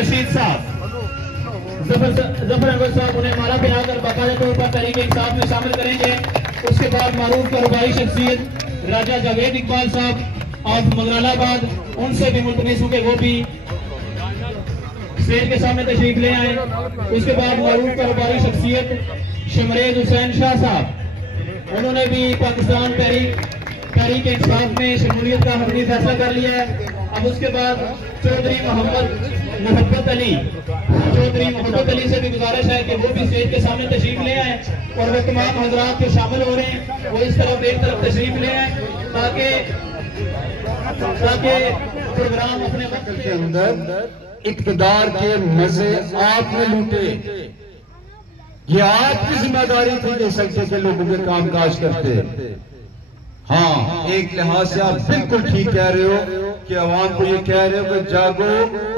रशीद साहब, जफर अहमद साहब उन्हें माला पहनाकर बाकायदा तौर पर तहरीक इंसाफ में शामिल करेंगे। उसके बाद मारूफ कारोबारी शख्सियत राजा जावेद इकबाल साहब ऑफ मंगरालाबाद, उनसे भी मुल्तमिस हूं कि वो भी स्टेज के सामने तशरीफ ले आए। उसके बाद मारूफ कारोबारी शख्सियत शमरेज हुसैन शाह साहब, उन्होंने भी पाकिस्तान तहरीक इंसाफ में शमूलियत का हतमी फैसला कर लिया है। अब उसके बाद चौधरी मोहब्बत अली से भी गुजारिश है कि वो भी स्टेज के सामने तशरीफ ले आए और वो तमाम हजरात जो शामिल हो रहे हैं वो इस तरफ एक तरफ तशरीफ ले आए ताकि प्रोग्राम अपने वक्त के अंदर इक़्तिदार के मजे आपने लूटे। ये आपकी जिम्मेदारी थी दे सकते के लोगों के कामकाज करते। हाँ, एक लिहाज से आप बिल्कुल ठीक कह रहे हो कि आवाम को ये कह रहे हो कि जागो,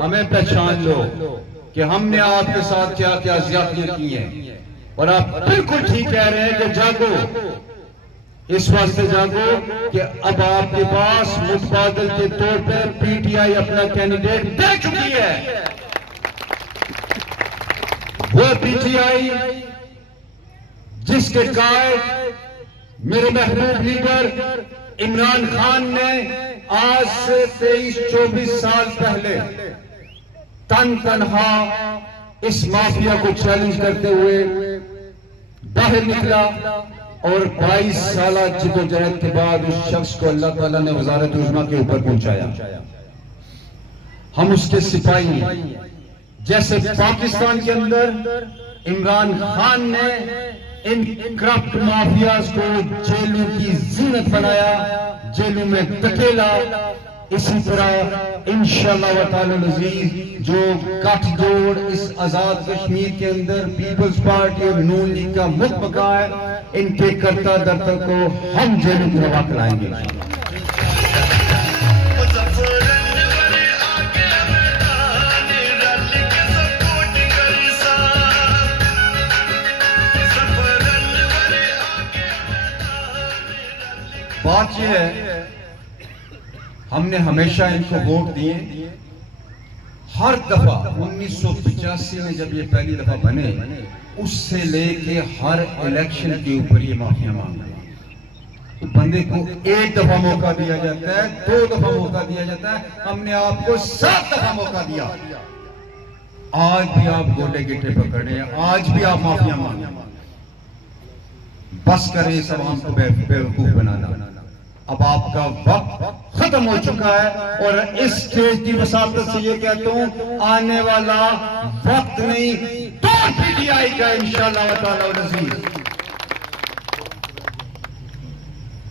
हमें पहचान लो कि हमने आपके साथ क्या क्या ज्यादतियां की हैं। और आप बिल्कुल ठीक कह रहे हैं कि जागो, इस वास्ते जागो कि अब आपके पास मुतबादल के तौर पर पीटीआई अपना कैंडिडेट दे चुकी है। वो पीटीआई जिसके कायद मेरे महबूब लीडर इमरान खान ने आज से 23-24 साल पहले तनहा इस माफिया को चैलेंज करते हुए बाहर निकला और 22 साल जिदोजहद के बाद उस शख्स को अल्लाह ताला ने वजारत उज़्मा के ऊपर पहुंचाया। हम उसके सिपाही हैं। जैसे पाकिस्तान के अंदर इमरान खान ने इन करप्ट माफियाज को जेलों की जीनत बनाया, जेलों में धकेला, इसी तरह इंशाअल्लाह व ताला अज़ीज जो गठजोड़ इस आजाद कश्मीर के अंदर पीपल्स पार्टी और नून लीग का मुतबका है, इनके करता दर्ता को हम जेलों की हवा कराएंगे। बात यह है, हमने हमेशा इनको वोट दिए। हर दफा 1985 में जब ये पहली दफा बने, उससे लेके हर इलेक्शन के ऊपर ये माफिया मांग रहे हैं। तो बंदे को एक दफा मौका दिया जाता है, 2 दफा मौका दिया जाता है, हमने आपको 7 दफा मौका दिया। आज भी आप गोले गिट्टे पकड़े, आज भी आप माफिया मांगे। बस करें सब हमको बेवकूफ बनाना। अब आपका वक्त खत्म हो चुका है और इस स्टेज की वसातत से ये कहता हूं, आने वाला वक्त नहीं तो पीटीआई का इंशाअल्लाह ताला अज़ीज।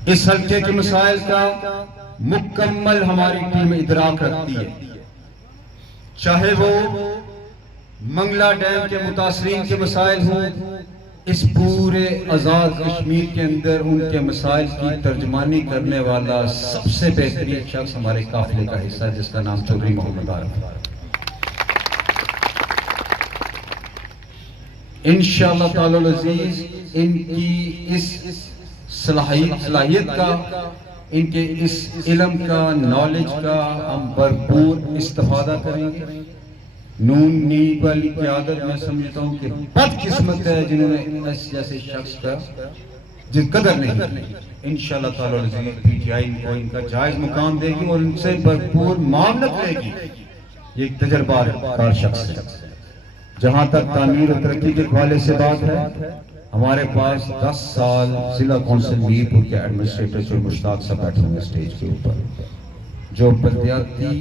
इस हल्के के मसाइल का मुकम्मल हमारी टीम इदराक रखती है, चाहे वो मंगला डैम के मुतासरीन के मसाइल हों। इस पूरे आजाद कश्मीर के अंदर उनके मसाइल की तर्जमानी करने वाला सबसे बेहतरीन शख्स हमारे काफिले का हिस्सा है, जिसका नाम चौधरी मोहम्मद आरिफ। इंशाअल्लाह ताला अज़ीज इनकी इस सलाहियत का, इनके इस इल्म का, नॉलेज का हम भरपूर इस्तेफादा करेंगे। नून लीग वाली क़यादत मैं समझता हूँ कि बदकिस्मत है जिन्होंने इस जैसे शख्स का जिस कदर नहीं। इंशाअल्लाह ताला अज़ीज़ पीटीआई को इनका जायज मुकाम देगी और इनसे भरपूर मामलत लेगी। ये एक तजर्बाकार शख्स है। जहां तक तामीर और तरक्की के हवाले से बात है, हमारे पास 10 साल जिला कौंसिल मीरपुर के एडमिनिस्ट्रेटर जो मुश्ताक साहब बैठे होंगे स्टेज के ऊपर, जो बल्दियाती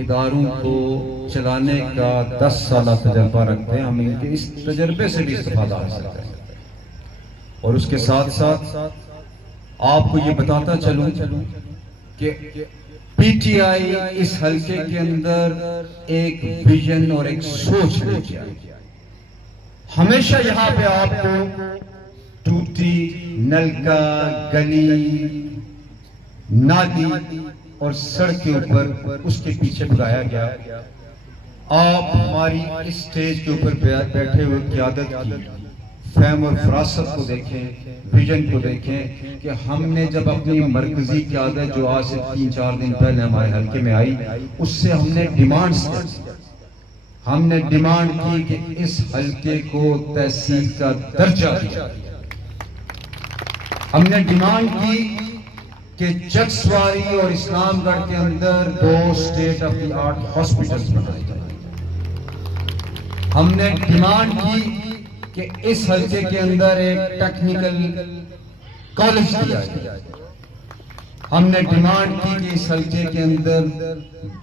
इदारों को चलाने का 10 साल तजर्बा रखते हैं। हम इनके इस तजर्बे से भी इस्तेफादा हासिल करें। और उसके साथ साथ आपको ये बताता चलूं कि पीटीआई इस हल्के के अंदर एक विजन और एक सोच लेके आई। हमेशा यहाँ पे आपको टूटी नलका, गली, नाली और सड़क के ऊपर उसके पीछे बुलाया गया। आप हमारी इस स्टेज के ऊपर बैठे हुए क़यादत की फहम और फरासत को देखें, विजन को देखें कि हमने जब अपनी मरकजी क़यादत जो आज से 3-4 दिन पहले हमारे हल्के में आई, उससे हमने डिमांड्स हमने डिमांड की कि इस हल्के को तहसील का दर्जा दिया। हमने डिमांड की कि चकसवारी और इस्लामगढ़ के अंदर 2 state of the art hospitals बनाए जाए। हमने डिमांड की कि इस हल्के के अंदर एक टेक्निकल कॉलेज दिया जाए। हमने डिमांड की कि इस हल्के के अंदर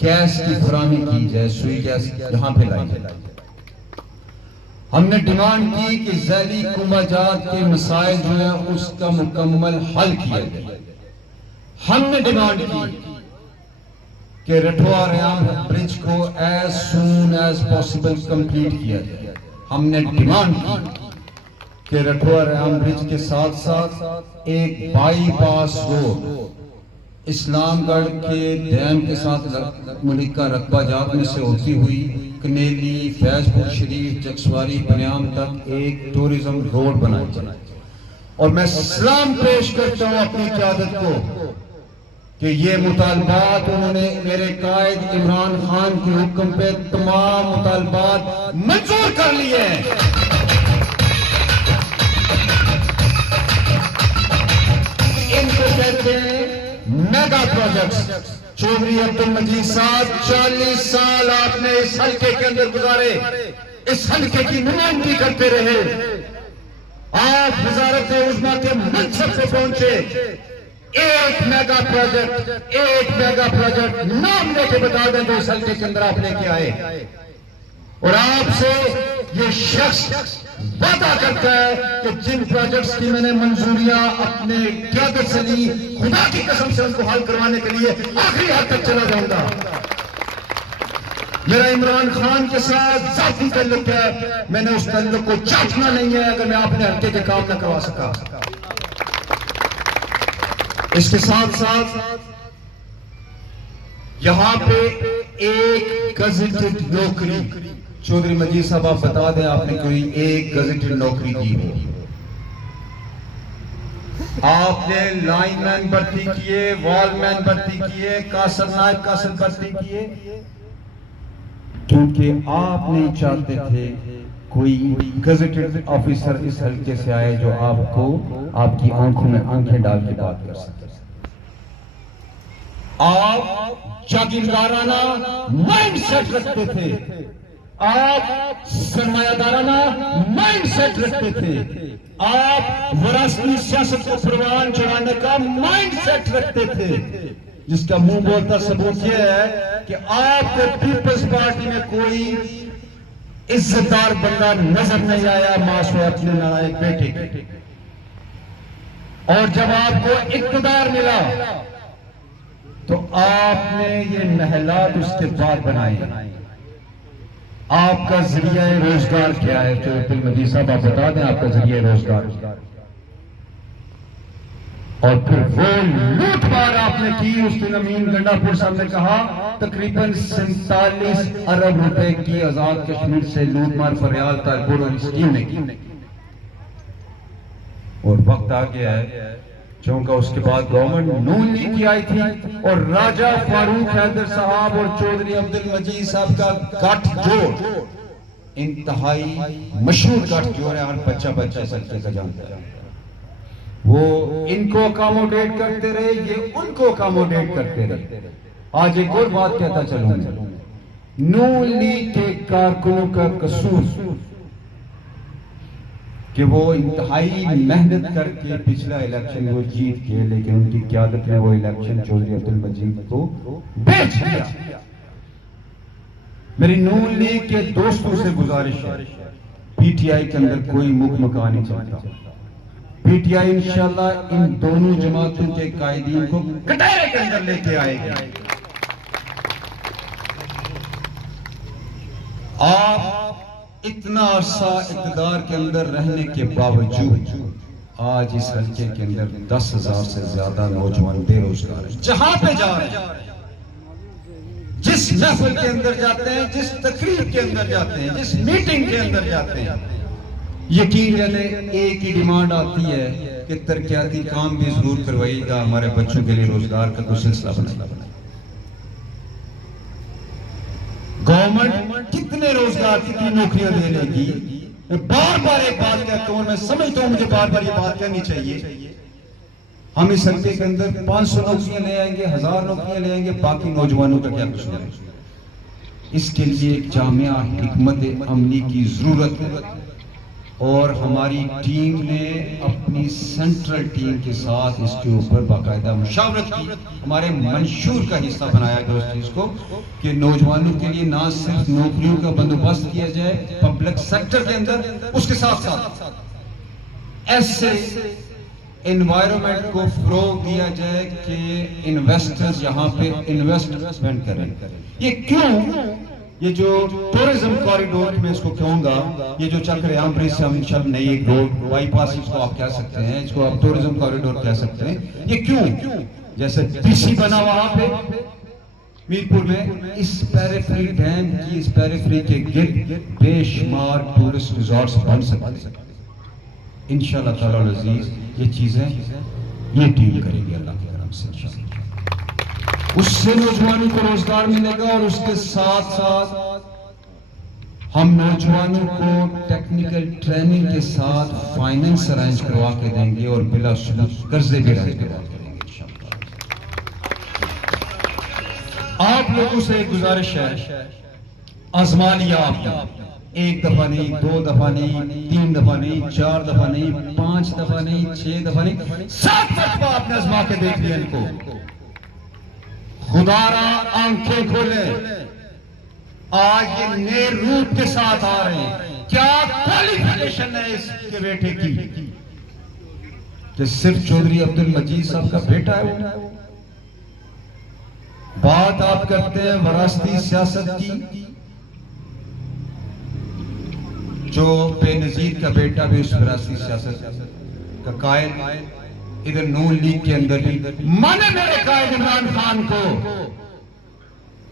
गैस की फराहमी की जाए, सुई गैस यहां पे लाई जाए। हमने डिमांड की कि जैली कुंभाजात के मसाइल जो है उसका मुकम्मल हल किया जाए। हमने डिमांड की कि रठवा रयाम ब्रिज को as soon as possible complete किया जाए। हमने डिमांड की कि रठवा रयाम ब्रिज के साथ साथ एक बाईपास रोड इस्लामगढ़ के डैम के साथ मलिका रकबा जात में से होती हुई कनेली, फैजपुर शरीफ, चकसवारी, बनियाम तक एक टूरिज्म रोड बनाई जाए। और मैं सलाम पेश करता हूं अपनी क़यादत को कि ये मुतालबात उन्होंने मेरे कायद इमरान खान के हुक्म पे तमाम मुतालबात मंजूर कर लिए हैं। इनको कहते हैं मेगा प्रोजेक्ट्स। चौधरी अब्दुल मजीद साहब 40 साल आपने इस हल्के के अंदर गुजारे, इस हल्के की नुमाइंदगी करते रहे। आप वजारत उज़्मा के मनसब पे पहुंचे। एक मेगा प्रोजेक्ट नाम लेके बता दें जो इस हल्के के अंदर आप लेके आए। और आपसे ये शख्स वादा करता है कि जिन प्रोजेक्ट्स की मैंने मंजूरियां अपने क़यादत से ली, खुदा की कसम से उनको हल करवाने के लिए आखिरी हद तक चला जाऊंगा। मेरा इमरान खान के साथ ज़ाती ताल्लुक है, मैंने उस ताल्लुक को चाटना नहीं है अगर मैं अपने हल्के के काम न करवा सका। इसके साथ साथ यहां पे एक गजेटेड नौकरी, चौधरी मजीद साहब आप बता दें आपने कोई एक गजेटेड नौकरी की हो? आपने लाइनमैन भर्ती किए, वॉलमैन भर्ती किए, कासर नायब कासर भर्ती किए, क्योंकि आप नहीं चाहते थे कोई गजेटेड ऑफिसर इस हल्के से आए जो आपको आपकी आंखों में आंखें डाल के बात कर सके। आप जागीरदाराना माइंड सेट रखते थे, आप सरमायादाराना माइंड सेट रखते थे, आप वरासती सियासत को परवान चढ़ाने का माइंड सेट रखते थे, जिसका मुंह बोलता सबूत यह है कि आपको पीपल्स पार्टी में कोई इज्जतदार बंदा नजर नहीं आया मासूम अपने नालायक बेटे के। और जब आपको इक़्तिदार मिला तो आपने ये महलात उसके बाद बनाए। आपका जरिया रोजगार क्या है? तो अब्दुल मजीद साहब आप बता दें आपका जरिया रोजगार। और फिर वो लूटमार आपने की, उस दिन अमीन गंडापुर साहब ने कहा तकरीबन 47 अरब रुपए की आजाद कश्मीर से लूटमार फरियाल तालपुर स्कीम ने की। और वक्त आ गया है क्योंकि उसके बाद गवर्नमेंट नून लीग की आई थी और राजा फारूक हैदर साहब और चौधरी अब्दुल मजीद साहब का गठजोड़ इंतहाई मशहूर गठजोड़ है, हर बच्चा सच्चे का जानता है। वो इनको अकोमोडेट करते रहे, ये उनको अकोमोडेट करते रहे। आज एक और बात कहता चलूंगा, नून लीग के कारकुनों का कसूर कि वो इंतहाई मेहनत करके पिछला इलेक्शन वो जीत गए, लेकिन उनकी क़यादत ने वो इलेक्शन चौधरी अब्दुल मजीद को बेच दिया। मेरी नून लीग के दोस्तों से गुजारिश है, पीटीआई के अंदर कोई मुख मकान नहीं चलता। पीटीआई इंशाल्लाह इन दोनों जमातों के कायदीन को कटहरे के अंदर लेके आएगी। आप इतना अरसा इक़्तिदार के अंदर रहने के बावजूद आज इस हल्के के अंदर 10,000 से ज्यादा नौजवान बेरोजगार हैं। जहां पे जा रहे हैं, जिस महफिल के अंदर जाते हैं, जिस तकरीर के अंदर जाते हैं, जिस मीटिंग के अंदर जाते हैं, यकीन जाने एक ही डिमांड आती है कि तरक्याती काम भी जरूर करवाइएगा, हमारे बच्चों के लिए रोजगार का कुछ सिलसिला बनाइएगा। गवर्नमेंट कितने कितने रोजगार, कितनी नौकरियां दे लेगी। मैं बार बार एक बात कहता हूं, मैं समझता हूं मुझे बार बार ये बात कहनी चाहिए। हम इस हल्के के अंदर 500 नौकरियां ले आएंगे, 1000 नौकरियां ले आएंगे, बाकी नौजवानों का क्या कुछ नहीं। इसके लिए एक जामिया हिकमत अमली की जरूरत है और हमारी टीम ने अपनी सेंट्रल टीम के साथ इसके ऊपर बाकायदा मुशावरत की, हमारे मंशूर का हिस्सा बनाया गया उस चीज को कि नौजवानों के लिए ना सिर्फ नौकरियों का बंदोबस्त किया जाए पब्लिक सेक्टर के अंदर, उसके साथ साथ ऐसे एनवायरनमेंट को फरोग दिया जाए कि इन्वेस्टर्स यहाँ पे इन्वेस्टमेंट करें। ये क्यों, ये जो टूरिज्म कॉरिडोर में इसको कहूंगा, ये जो चल रहे आमब्रिज से हम शब नई एक रोड बाईपास इसको आप कह सकते हैं, इसको आप टूरिज्म कॉरिडोर कह सकते हैं। ये क्यों, जैसे पीसी बना वहां पे मीरपुर में, इस पेरिफेरी डैम की, इस पेरिफेरी के गिर्द बेशुमार टूरिस्ट रिजॉर्ट्स बन सकते हैं। इंशाअल्लाह ताला अज़ीज ये चीजें ये टीम करेगी अल्लाह के करम से इंशाअल्लाह। उससे नौजवानों को रोजगार मिलेगा और उसके साथ साथ हम नौजवानों को टेक्निकल ट्रेनिंग के साथ फाइनेंस अरेंज करवा के देंगे और बिला शुल्क कर्जे भी अरेंज करवा के देंगे इंशाअल्लाह। आप लोगों से एक गुजारिश है, आजमा लिया आपने, एक दफा नहीं, 2 दफा नहीं, 3 दफा नहीं, 4 दफा नहीं, 5 दफा नहीं, 6 दफा नहीं, 7 दफा आपने आजमा के देख लिया इनको। खुदारा आंखें खोले, आज ये नए रूप के साथ आ रहे हैं। क्या क्वालिफिकेशन है इसके बेटे की कि सिर्फ चौधरी अब्दुल मजीद साहब का बेटा है वो। बात आप करते हैं वरासती सियासत की, जो बेनजीर का बेटा भी उस वरासती सियासत का कायल, इधर नून लीग के अंदर भी माने मेरे कायद इमरान खान को,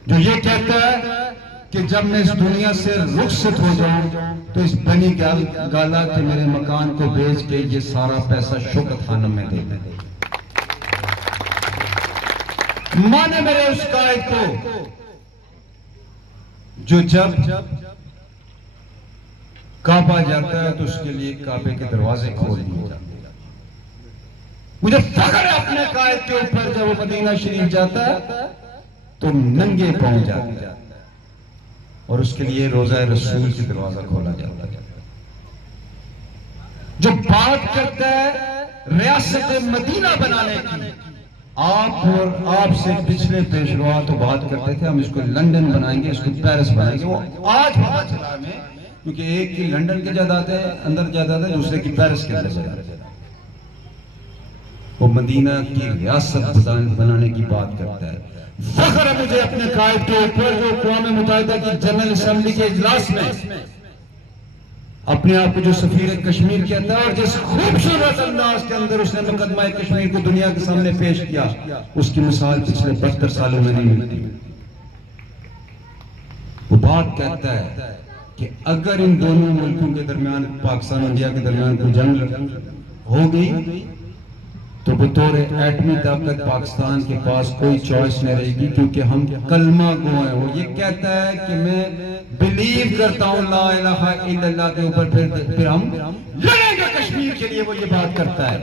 जो ये कहता है कि जब मैं इस दुनिया से रुखसत हो जाऊं तो इस बनी गाला के मेरे मकान को बेच के ये सारा पैसा शौकत खानम में दे दें। माने मेरे उस कायद को जो जब काबा जाता है तो उसके लिए काबे के दरवाजे खोल दिए जाते हैं। मुझे फख्र है अपने कायद के ऊपर, जब वो मदीना शरीफ जाता है तो नंगे पांव जाता है और उसके लिए रोजा रसूल के दरवाजा खोला जाता है। जो बात करता है रियासत मदीना बनाने की, आप और आपसे पिछले पेशवा तो बात करते थे हम इसको लंदन बनाएंगे, इसको पेरिस बनाएंगे। वो आज पता चला हमें, क्योंकि एक की लंदन के जायदाद है, अंदर जायदाद है, दूसरे की पेरिस के अंदर जायदाद है। वो मदीना की रियासत बनाने की बात करता है। फख्र है मुझे अपने कायद के ऊपर, जो अक़वाम मुत्तहिदा की जनरल असेंबली के इजलास में अपने आप को जो सफीर कश्मीर कहता है और जिस खूबसूरत अंदाज के अंदर उसने मुकदमा कश्मीर को दुनिया के सामने पेश किया, उसकी मिसाल पिछले 72 सालों में नहीं मिलती। वो बात कहता है कि अगर इन दोनों मुल्कों के दरमियान, पाकिस्तान और इंडिया के दरमियान कोई जंग हो गई तो बतौर एटमी ताकत पाकिस्तान के पास कोई चॉइस नहीं रहेगी, क्योंकि हम कलमा गो हैं। वो ये कहता है कि मैं बिलीव करता हूं ला इलाहा इल्लल्लाह के ऊपर, फिर हम लड़ेंगे कश्मीर के लिए, वो ये बात करता है।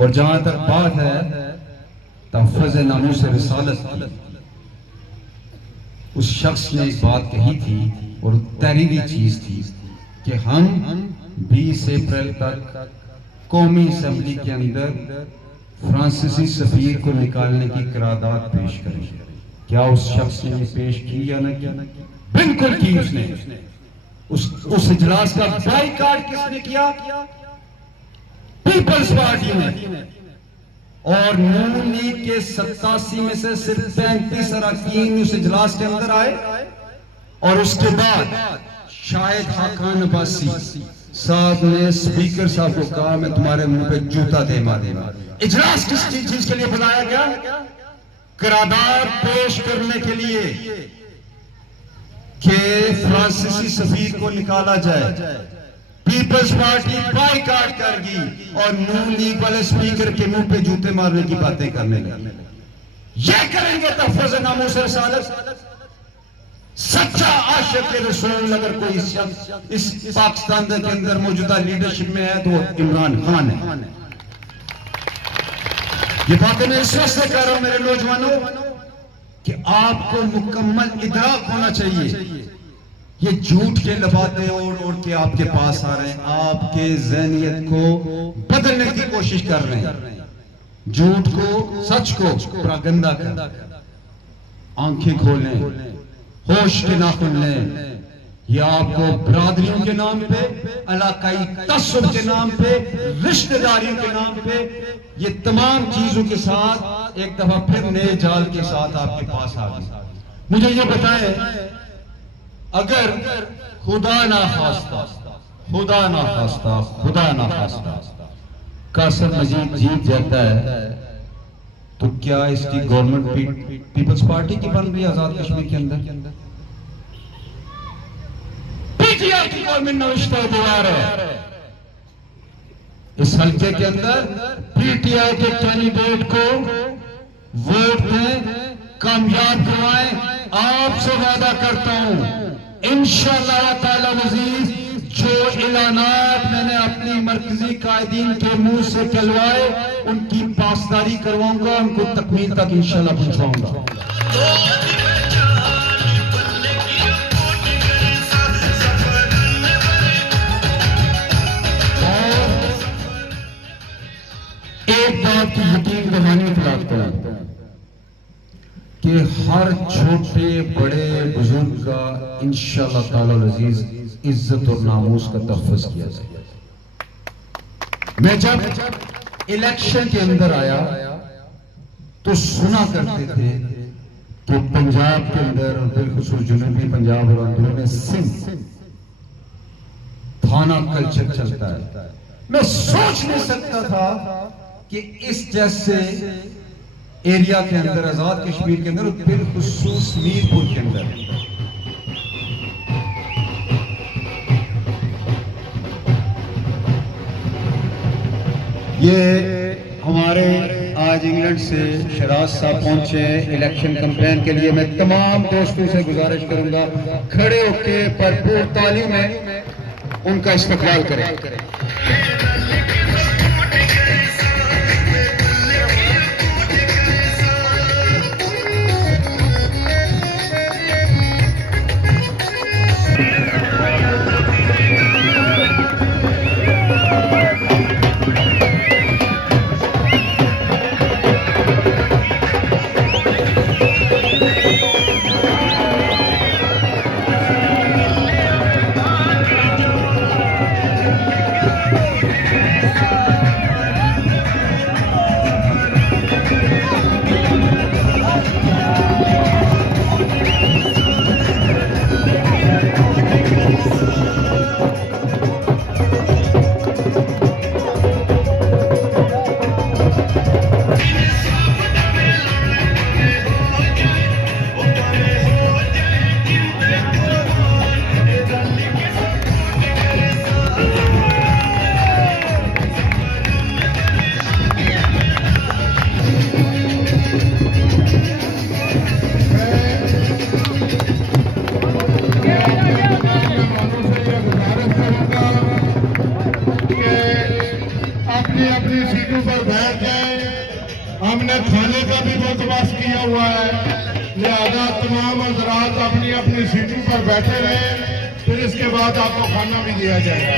और जहां तक बात है तहफ़्फ़ुज़ नामूस रिसालत की, उस शख्स ने एक बात कही थी और तहरीरी चीज थी कि हम 20 अप्रैल तक कौमी असेंबली के अंदर फ्रांसीसी सफीर को निकालने की करारदाद पेश करेंगे। क्या उस शख्स ने ये पेश की या न की? बिल्कुल की उसने। उस इजलास का बाइकाट किसने किया? पीपल्स पार्टी ने। और नून लीग के 87 में से सिर्फ 35 अरकान उस इजलास के अंदर आए और उसके बाद शायद खाकान अब्बासी साहब ने स्पीकर साहब को कहा मैं तुम्हारे मुंह पे जूता दे मारूंगा। इजलास किस चीज के लिए बुलाया गया? करारदाद पेश करने के लिए कि फ्रांसीसी सफीर को निकाला जाए। पीपल्स पार्टी बाइकाट करेगी और नून लीग वाले स्पीकर के मुंह पे जूते मारने की बातें करने लगे। ये करेंगे तहफ़्फ़ुज़ नामूस रिसालत। सच्चा आशिक रसूल अगर कोई शख्स इस पाकिस्तान के अंदर मौजूदा लीडरशिप में है तो इमरान खान है। ये बातें मैं इस वजह से कह रहा हूं मेरे नौजवानों कि आपको मुकम्मल इदराक होना चाहिए। ये झूठ के लबाते ओढ़ ओढ़ के आपके पास आ रहे हैं, आपके ज़हनियत को बदलने की कोशिश कर रहे हैं, झूठ को सच को प्रोपेगेंडा कर। आंखें खोलें, होश के नाखून लें। ये आपको बरादरियों के नाम पे, इलाकाई तस्सुब के नाम पे, रिश्तेदारियों के नाम पे, ये तमाम चीजों के साथ एक दफा फिर नए जाल के साथ आपके पास आ गए। मुझे ये बताएं, अगर खुदा ना खास्ता कासिम मजीद जीत जाता है तो क्या इसकी गवर्नमेंट पीपल्स पार्टी की बन रही है आजाद कश्मीर के अंदर? पीटीआई की गवर्नमेंट नविश्ता दीवार है। इस हल्के के अंदर पीटीआई के कैंडिडेट को वोट दें, कामयाब करवाएं। आपसे वादा करता हूं इंशाअल्लाह ताला अज़ीज, जो ऐलानात मैंने अपनी मरकजी कायदीन के मुंह से कहलवाए उनकी पासदारी करवाऊंगा, उनको तकमील तक इंशाअल्लाह पहुंचाऊंगा। एक बात की यकीन दहानी दिलाता हूं कि हर छोटे बड़े बुजुर्ग का इंशाअल्लाह ताला अज़ीज इज्जत और नामूस का तहफ़्फ़ुज़ किया जाएगा। मैं जब इलेक्शन के अंदर आया तो सुना करते थे कि पंजाब के अंदर और बिलखुसूस जुनूबी पंजाब और अंदरूनी सिंध थाना कल्चर चलता है। मैं सोच नहीं सकता था कि इस जैसे एरिया के अंदर, आजाद कश्मीर के अंदर, बिलखुसूस मीरपुर के अंदर ये हमारे आज इंग्लैंड से शराज साहब पहुंचे हैं इलेक्शन कैंपेन के लिए। मैं तमाम दोस्तों से गुजारिश करूंगा खड़े होकर भरपूर ताली में उनका इस्तकबाल करें। हमने खाने का भी बंदोबस्त किया हुआ है, लिहाजा तमाम हज़रात अपनी अपनी सीटों पर बैठे रहे, फिर इसके बाद आपको खाना भी दिया जाएगा।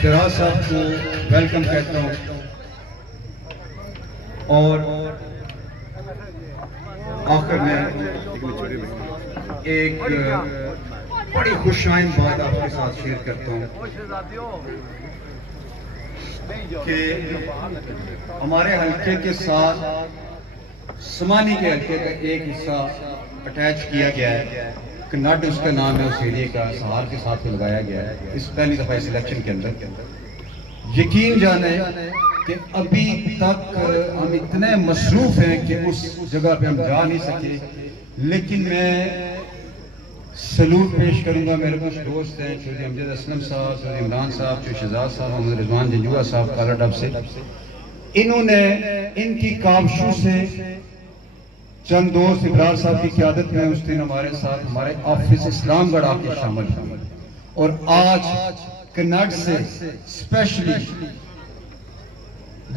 शराज साहब को वेलकम कहता हूँ और आखिर में एक बड़ी खुशाइन बात आपके साथ शेयर करता हूँ कि हमारे हल्के के साथ समानी के हल्के का एक हिस्सा अटैच किया गया है, कन्नड़ उसका नाम है, उस एरिया का सहार के साथ में लगाया गया है इस पहली दफा इस इलेक्शन के अंदर। यकीन जाने कि अभी तक हम इतने मसरूफ हैं कि उस जगह पे हम जा नहीं सके, लेकिन मैं सलूट पेश करूंगा मेरे कुछ दोस्त हैं, चौधरी अमजद असलम साहब, चौधरी इमरान साहब, चौधरी शहजाद साहब, मोहम्मद रिजवान जंजुआ साहब काला डब से। इन्होंने इनकी काबशों से चंद दोस्त इब्रार साहब की क़यादत में उस दिन हमारे साथ हमारे ऑफिस इस्लामगढ़ आके शामिल हुए और आज कन्नड़ से स्पेशली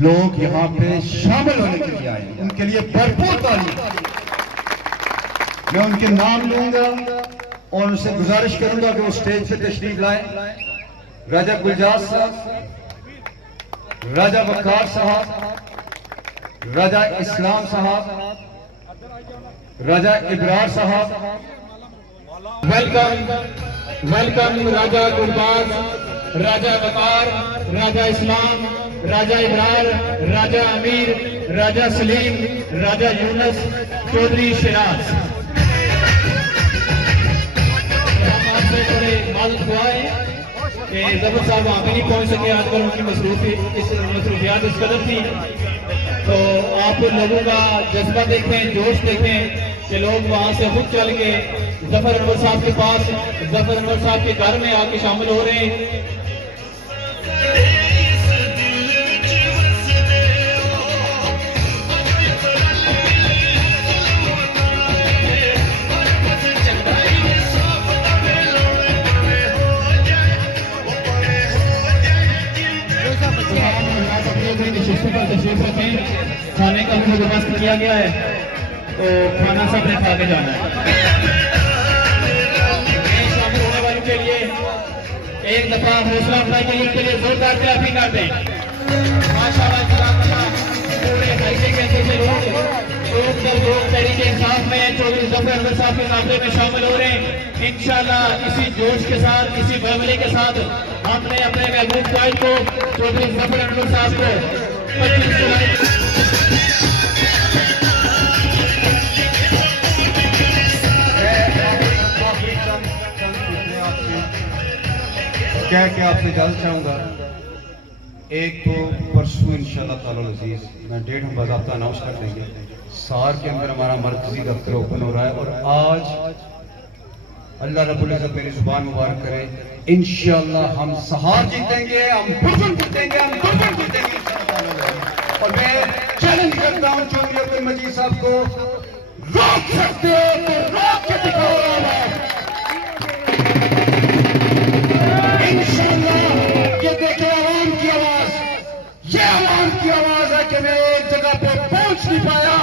लोग यहाँ पे शामिल होने के लिए आए, उनके लिए भरपूर ताली। मैं उनके नाम लूंगा और उनसे गुजारिश करूंगा कि वो स्टेज पे तशरीफ लाए। राजा गुलजाज साहब, राजा वकार साहब, राजा इस्लाम साहब, राजा इब्रार साहब। वेलकम राजा गुलबाज, राजा वकार, राजा इस्लाम, राजा इब्रार, राजा अमीर, राजा सलीम, राजा यूनस, चौधरी शिराज। हम आपसे थोड़े माजूद हुआ है कि जफर साहब वहाँ पे नहीं पहुँच सके, आजकल उनकी मसरूफियात इस कदर थी। तो आप लोगों का जज्बा देखें, जोश देखें कि लोग वहाँ से खुद चल के जफर अनवर साहब के पास, जफर अनवर साहब के घर में आके शामिल हो रहे हैं। खाने का भी बंदोबस्त किया गया है, तो खाना सबने खा के जाना है। शामिल होने वालों के लिए एक दफा हौसला अफजाई के लिए जोरदार क्लैपिंग कर दें। माशाल्लाह पूरे हल्के के अंदर से लोग तहरीक इंसाफ में चौधरी जफर अनवर साहब के काफिले में शामिल हो रहे हैं। इंशाल्लाह इसी जोश के साथ, इसी फैमिली के साथ हमने अपने महबूब कायद को, चौधरी जफर अनवर साहब को 25 जुलाई क्या क्या आपसे जानना चाहूँगा। एक तो परसों इंशाल्लाह ताला अज़ीज़ मैं डेट हम बाज़ाब्ता अनाउंस कर देंगे, सार के अंदर हमारा मरकजी दफ्तर ओपन हो रहा है। और आज अल्लाह रब्बुल इज़्ज़त मेरी जुबान मुबारक करे, इंशाल्लाह हम सहार जीतेंगे, हम बुजुर्ग जीतेंगे, हम बुजुर्ग जीतेंगे। और मैं चैलेंज करता हूँ चौधरी अब्दुल मजीद साहब को, रोक सकते हो तो रोक के दिखाओ। ये देखे आवाम की आवाज, ये आवाम की आवाज है कि मैं एक जगह पे पहुंच नहीं पाया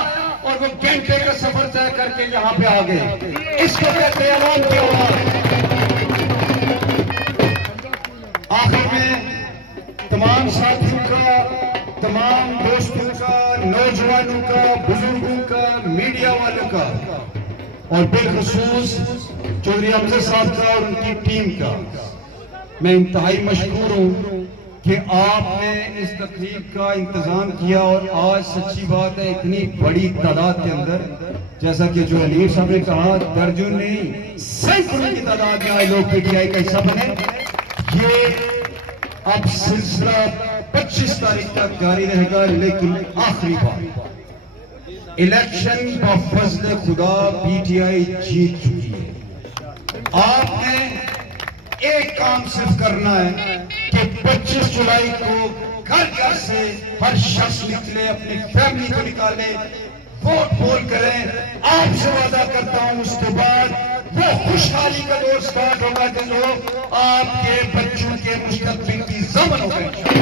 और वो घंटे का सफर तय करके यहाँ पे आ गए। इसको कहते हैं आवाम की आवाज। आखिर में तमाम साथियों का, तमाम दोस्तों का, नौजवानों का, बुजुर्गों का, मीडिया वालों का और बिलखुसूस चौधरी अमजद साहब का और उनकी टीम का मैं इंतहाई मशहूर हूँ कि आपने इस तकरीब का इंतजाम किया। और आज सच्ची बात है इतनी बड़ी तादाद के अंदर, जैसा कि जो अलीर साहब ने कहा, दर्जन नहीं सैकड़ों की तादाद में आए लोग पीटीआई का हिस्सा बने। ये अब सिलसिला 25 तारीख तक जारी रहेगा, लेकिन आखिरी बार इलेक्शन का फजल खुदा पीटीआई जीत चुकी है। आपने एक काम सिर्फ करना है कि 25 जुलाई को घर घर से हर शख्स निकले, अपनी फैमिली को निकाले, वोट पोल करें। आपसे वादा करता हूं उसके बाद वो खुशहाली का दौर स्टार्ट होगा जो आपके बच्चों के मुस्तकबिल की ज़मान होगा।